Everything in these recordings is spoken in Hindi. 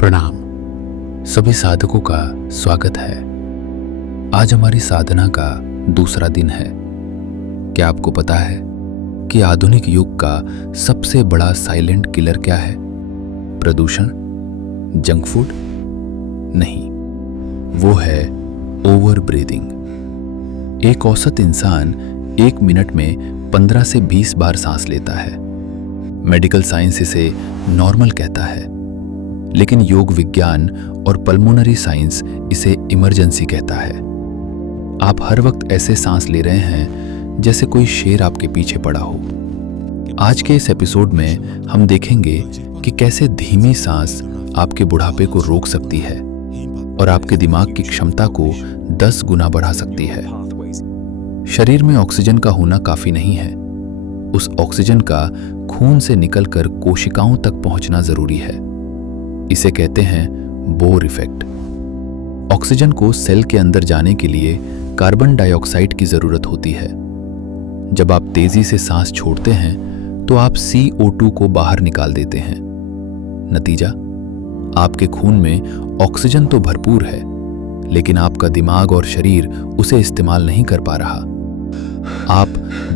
प्रणाम। सभी साधकों का स्वागत है। आज हमारी साधना का दूसरा दिन है। क्या आपको पता है कि आधुनिक युग का सबसे बड़ा साइलेंट किलर क्या है? प्रदूषण? Junk food? नहीं, वो है ओवर ब्रीदिंग। एक औसत इंसान 1 मिनट में 15 से 20 बार सांस लेता है। मेडिकल साइंस इसे नॉर्मल कहता है, लेकिन योग विज्ञान और पल्मोनरी साइंस इसे इमरजेंसी कहता है। आप हर वक्त ऐसे सांस ले रहे हैं जैसे कोई शेर आपके पीछे पड़ा हो। आज के इस एपिसोड में हम देखेंगे कि कैसे धीमी सांस आपके बुढ़ापे को रोक सकती है और आपके दिमाग की क्षमता को 10 गुना बढ़ा सकती है। शरीर में ऑक्सीजन का होना काफी नहीं है, उस ऑक्सीजन का खून से निकलकर कोशिकाओं तक पहुंचना जरूरी है। इसे कहते हैं बोर इफेक्ट। ऑक्सीजन को सेल के अंदर जाने के लिए कार्बन डाइऑक्साइड की जरूरत होती है। जब आप तेजी से सांस छोड़ते हैं तो आप CO2 को बाहर निकाल देते हैं। नतीजा, आपके खून में ऑक्सीजन तो भरपूर है, लेकिन आपका दिमाग और शरीर उसे इस्तेमाल नहीं कर पा रहा। आप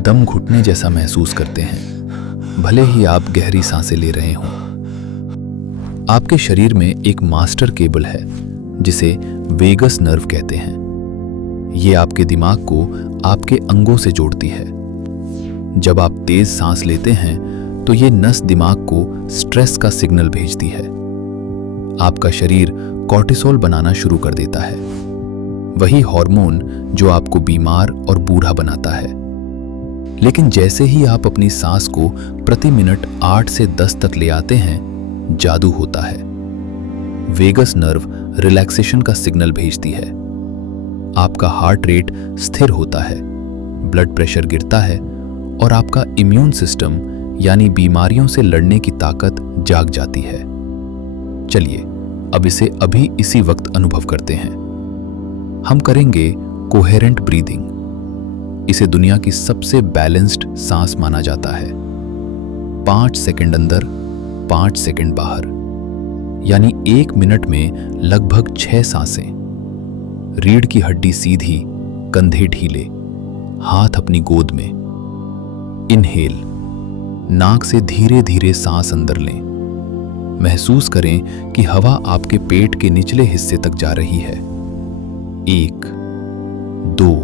दम घुटने जैसा महसूस करते हैं, भले ही आप गहरी सांसें ले रहे हों। आपके शरीर में एक मास्टर केबल है जिसे वेगस नर्व कहते हैं। ये आपके दिमाग को आपके अंगों से जोड़ती है। जब आप तेज सांस लेते हैं तो ये नस दिमाग को स्ट्रेस का सिग्नल भेजती है। आपका शरीर कॉर्टिसोल बनाना शुरू कर देता है, वही हार्मोन जो आपको बीमार और बूढ़ा बनाता है। लेकिन जैसे ही आप अपनी सांस को प्रति मिनट 8 से 10 तक ले आते हैं, जादू होता है। वेगस नर्व रिलैक्सेशन का सिग्नल भेजती है। आपका हार्ट रेट स्थिर होता है, ब्लड प्रेशर गिरता है और आपका इम्यून सिस्टम यानी बीमारियों से लड़ने की ताकत जाग जाती है। चलिए अब इसे अभी इसी वक्त अनुभव करते हैं। हम करेंगे कोहेरेंट ब्रीदिंग। इसे दुनिया की सबसे बैलेंस्ड सांस माना जाता है। 5 सेकंड अंदर, 5 सेकंड बाहर, यानी 1 मिनट में लगभग 6 सांसें। रीढ़ की हड्डी सीधी, कंधे ढीले, हाथ अपनी गोद में। इनहेल, नाक से धीरे धीरे सांस अंदर लें। महसूस करें कि हवा आपके पेट के निचले हिस्से तक जा रही है। 1, 2,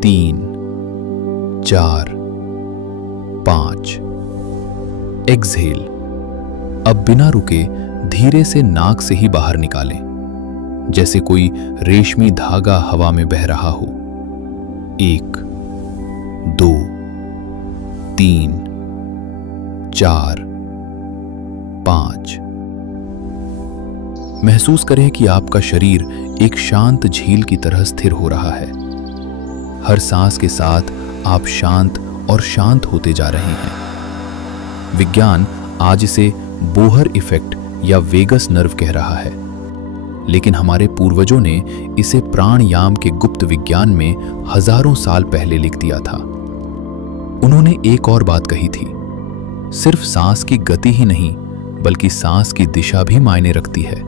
3, 4, 5। एक्सहेल, अब बिना रुके धीरे से नाक से ही बाहर निकालें, जैसे कोई रेशमी धागा हवा में बह रहा हो। 1, 2, 3, 4, 5। महसूस करें कि आपका शरीर एक शांत झील की तरह स्थिर हो रहा है। हर सांस के साथ आप शांत और शांत होते जा रहे हैं। विज्ञान आज इसे बोहर इफेक्ट या वेगस नर्व कह रहा है, लेकिन हमारे पूर्वजों ने इसे प्राणायाम के गुप्त विज्ञान में हजारों साल पहले लिख दिया था। उन्होंने एक और बात कही थी, सिर्फ सांस की गति ही नहीं बल्कि सांस की दिशा भी मायने रखती है।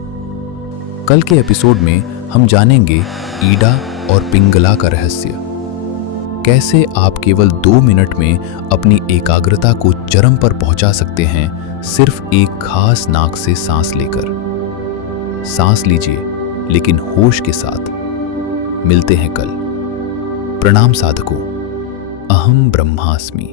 कल के एपिसोड में हम जानेंगे ईडा और पिंगला का रहस्य। कैसे आप केवल 2 मिनट में अपनी एकाग्रता को चरम पर पहुंचा सकते हैं, सिर्फ एक खास नाक से सांस लेकर। सांस लीजिए, लेकिन होश के साथ। मिलते हैं कल। प्रणाम साधकों। अहम ब्रह्मास्मि।